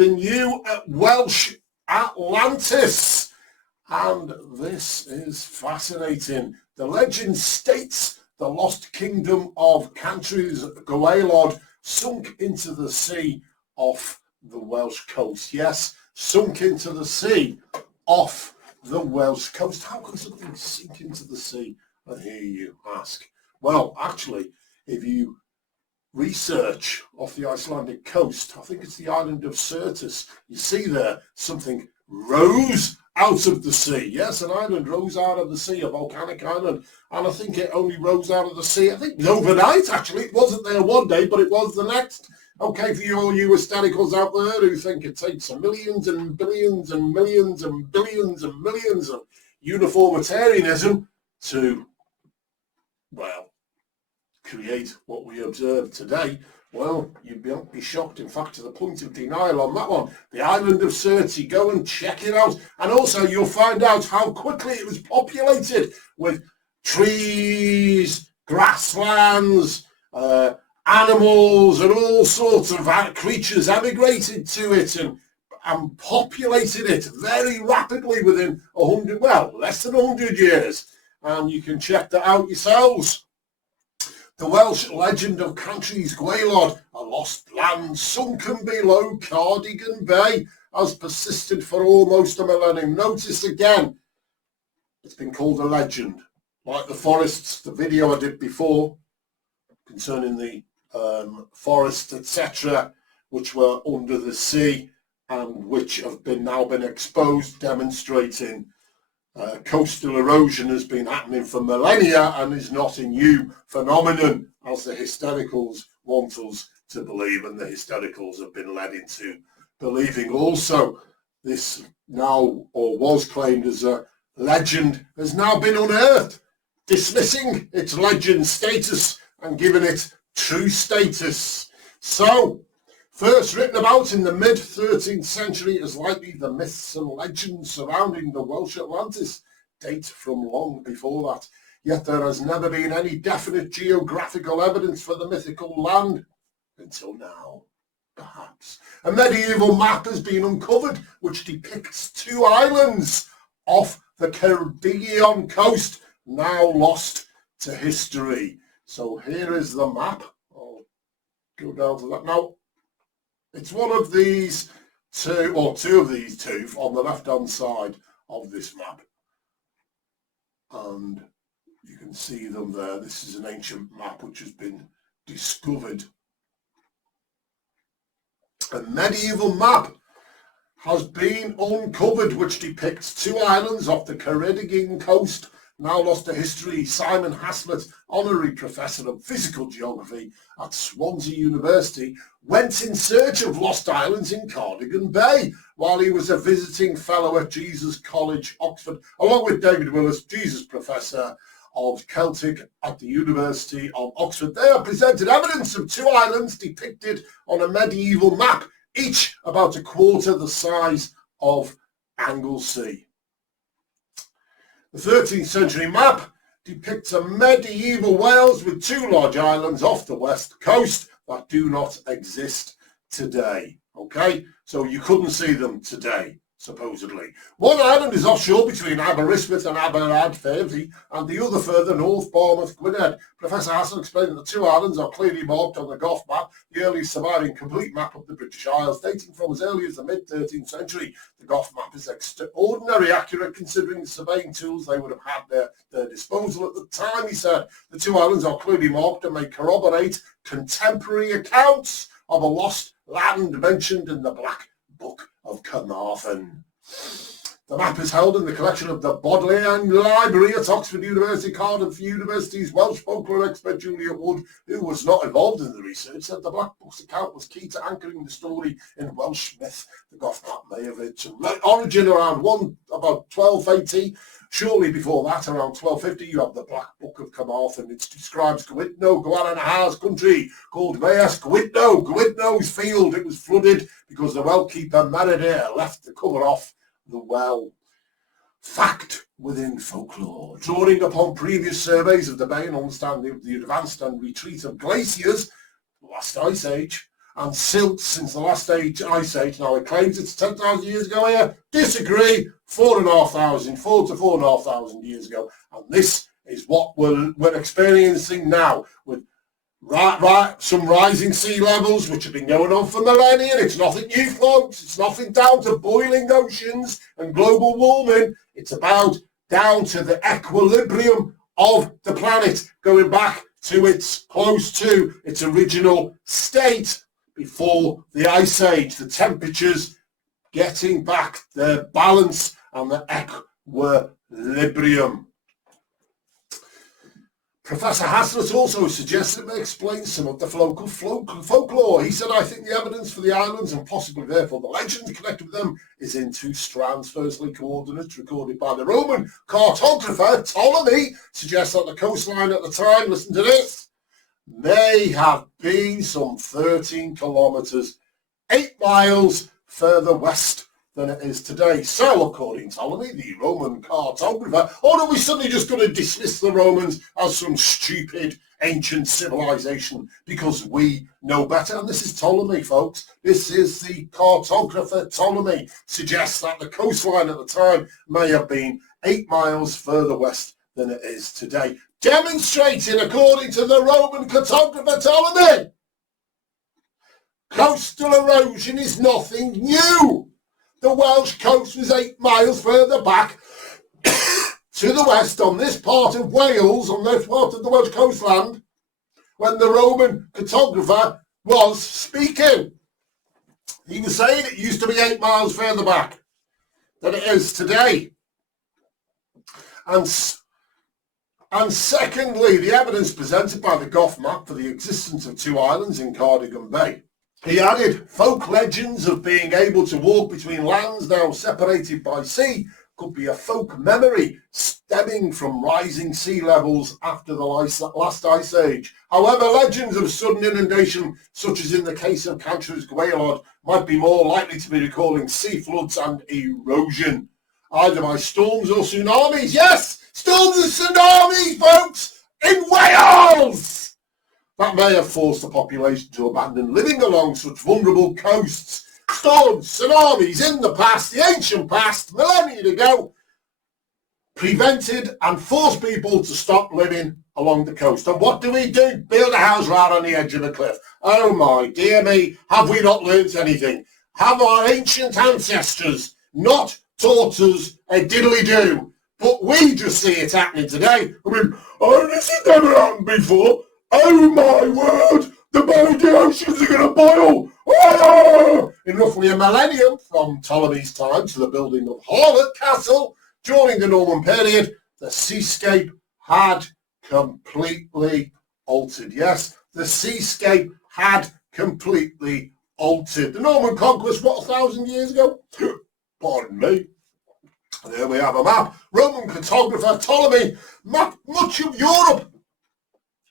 the new Welsh Atlantis. And this is fascinating. The legend states the lost kingdom of countries Gaelod sunk into the sea off the Welsh coast. Yes, sunk into the sea off the Welsh coast. How can something sink into the sea? I hear you ask. Well, actually, if you research off the Icelandic coast, I think it's the island of Sirtis, you see there something rose out of the sea. Yes, an island rose out of the sea, a volcanic island, and I think it only rose out of the sea, I think overnight actually. It wasn't there one day, but it was the next. Okay, for all you aestheticals out there who think it takes millions and billions and millions and billions and millions of uniformitarianism to, well, create what we observe today, well, you won't be shocked, in fact, to the point of denial on that one. The island of Sirtis, go and check it out. And also you'll find out how quickly it was populated with trees, grasslands, animals and all sorts of creatures emigrated to it and populated it very rapidly within less than 100 years. And you can check that out yourselves. The Welsh legend of countries Gaelod, a lost land sunken below Cardigan Bay, has persisted for almost a millennium. Notice again, it's been called a legend. Like the forests, the video I did before concerning the forests, etc., which were under the sea and which have now been exposed, demonstrating coastal erosion has been happening for millennia and is not a new phenomenon, as the hystericals want us to believe, and the hystericals have been led into believing also. This now, or was claimed as a legend, has now been unearthed, dismissing its legend status and giving it true status. So, first written about in the mid-13th century, as likely the myths and legends surrounding the Welsh Atlantis date from long before that. Yet there has never been any definite geographical evidence for the mythical land until now, perhaps. A medieval map has been uncovered which depicts two islands off the Caribbean coast, now lost to history. So here is the map. I'll go down to that now. It's one of these two, or two of these two, on the left-hand side of this map. And you can see them there. This is an ancient map which has been discovered. A medieval map has been uncovered which depicts two islands off the Caribbean coast, now lost to history. Simon Haslett, honorary professor of physical geography at Swansea University, went in search of lost islands in Cardigan Bay while he was a visiting fellow at Jesus College, Oxford, along with David Willis, Jesus Professor of Celtic at the University of Oxford. They have presented evidence of two islands depicted on a medieval map, each about a quarter the size of Anglesey. The 13th century map depicts a medieval Wales with two large islands off the west coast that do not exist today. Okay, so you couldn't see them today, supposedly. One island is offshore between Aberystwyth and Aberadfeirdd, and the other further north, Bournemouth, Gwynedd. Professor Hassel explained that the two islands are clearly marked on the Gough map, the earliest surviving complete map of the British Isles, dating from as early as the mid-13th century. The Gough map is extraordinarily accurate considering the surveying tools they would have had at their disposal at the time, he said. The two islands are clearly marked and may corroborate contemporary accounts of a lost land mentioned in the Black Book of Carmarthen. The map is held in the collection of the Bodleian Library at Oxford University. Cardiff University's Welsh folklore expert Julia Wood, who was not involved in the research, said the Black Book's account was key to anchoring the story in Welsh myth. The Gough map may have its origin around about 1280. Shortly before that, around 1250, you have the Black Book of Carmarthen. It describes Gwydno, Gwaranahar's country, called Maes Gwydno, Gwydno's field. It was flooded because the well keeper Meridir left the cover off the well. Fact within folklore. Drawing upon previous surveys of the bay and understanding of the advance and retreat of glaciers, last ice age, and silt since the last ice age. Now it claims it's 10,000 years ago here. Disagree. 4,500 to 4,500 years ago. And this is what we're experiencing now with some rising sea levels, which have been going on for millennia. It's nothing new, folks. It's nothing down to boiling oceans and global warming. It's about down to the equilibrium of the planet going back to close to its original state before the ice age. The temperatures getting back the balance and the equilibrium. Professor Hazlitt also suggested it may explain some of the local folklore. He said, I think the evidence for the islands and possibly therefore the legend connected with them is in two strands. Firstly, coordinates recorded by the Roman cartographer Ptolemy suggest that the coastline at the time, listen to this, may have been some 13 kilometres, 8 miles further west than it is today. So, according to Ptolemy, the Roman cartographer, or are we suddenly just going to dismiss the Romans as some stupid ancient civilization because we know better? And this is Ptolemy, folks. This is the cartographer Ptolemy. Suggests that the coastline at the time may have been 8 miles further west than it is today. Demonstrating, according to the Roman cartographer Ptolemy, coastal erosion is nothing new. The Welsh coast was 8 miles further back to the west on this part of Wales, on this part of the Welsh coastland, when the Roman cartographer was speaking. He was saying it used to be 8 miles further back than it is today. And secondly, the evidence presented by the Gough map for the existence of two islands in Cardigan Bay. He added, folk legends of being able to walk between lands now separated by sea could be a folk memory stemming from rising sea levels after the last ice age. However, legends of sudden inundation, such as in the case of Cantrev's Gaylord, might be more likely to be recalling sea floods and erosion, either by storms or tsunamis. Yes, storms and tsunamis, folks, in Wales! That may have forced the population to abandon living along such vulnerable coasts. Storms, tsunamis in the past, the ancient past, millennia ago, prevented and forced people to stop living along the coast. And what do? Build a house right on the edge of the cliff. Oh my dear me, have we not learnt anything? Have our ancient ancestors not taught us a diddly-do? But we just see it happening today. I mean, this has never happened before. Oh my word, the oceans are going to boil. Oh! In roughly a millennium from Ptolemy's time to the building of Harlech Castle during the Norman period, the seascape had completely altered. Yes, the seascape had completely altered. The Norman conquest, what, 1,000 years ago? Pardon me. There we have a map. Roman cartographer Ptolemy mapped much of Europe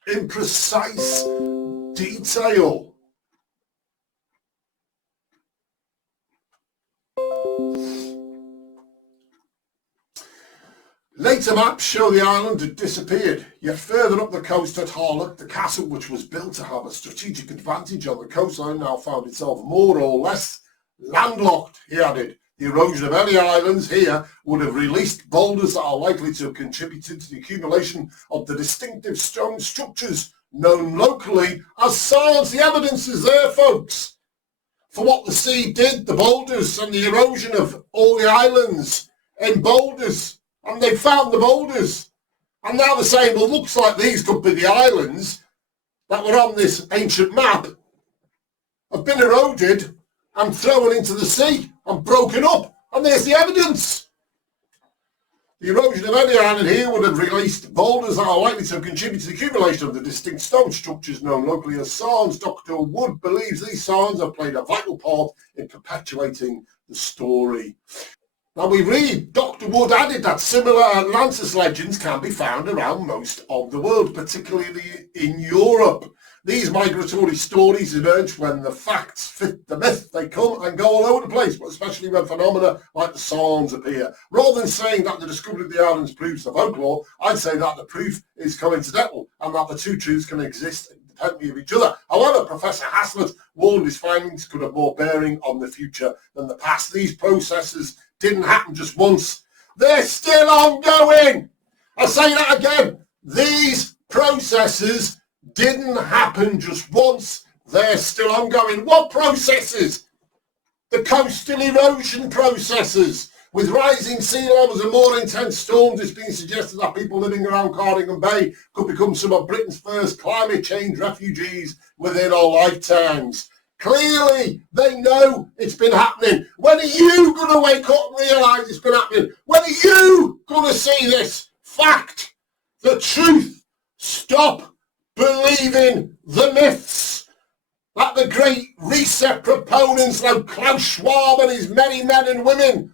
in precise detail. Later maps show the island had disappeared, yet further up the coast at Harlech, the castle, which was built to have a strategic advantage on the coastline, now found itself more or less landlocked, he added. The erosion of any islands here would have released boulders that are likely to have contributed to the accumulation of the distinctive stone structures known locally as sarns. The evidence is there, folks, for what the sea did, the boulders and the erosion of all the islands in boulders. And they found the boulders. And now they're saying, well, looks like these could be the islands that were on this ancient map, have been eroded and thrown into the sea and broken up. And there's the evidence. The erosion of any island here would have released boulders that are likely to have contributed to the accumulation of the distinct stone structures known locally as sarns. Dr. Wood believes these sarns have played a vital part in perpetuating the story. Now we read, Dr. Wood added that similar Atlantis legends can be found around most of the world, particularly in Europe. These migratory stories emerge when the facts fit the myth. They come and go all over the place, but especially when phenomena like the sarns appear. Rather than saying that the discovery of the islands proves the folklore, I'd say that the proof is coincidental and that the two truths can exist independently of each other. However, Professor Haslett warned his findings could have more bearing on the future than the past. These processes didn't happen just once. They're still ongoing. I'll say that again. These processes didn't happen just once. They're still ongoing. What processes? The coastal erosion processes. With rising sea levels and more intense storms, it's been suggested that people living around Cardigan Bay could become some of Britain's first climate change refugees within our lifetimes. Clearly, they know it's been happening. When are you going to wake up and realise it's been happening? When are you going to see this fact, the truth? Stop believing the myths that the Great Reset proponents like Klaus Schwab and his many men and women,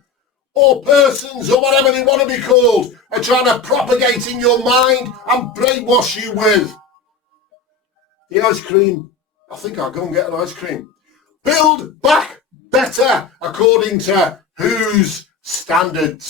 or persons, or whatever they want to be called, are trying to propagate in your mind and brainwash you with. The ice cream, I think I'll go and get an ice cream. Build back better according to whose standards?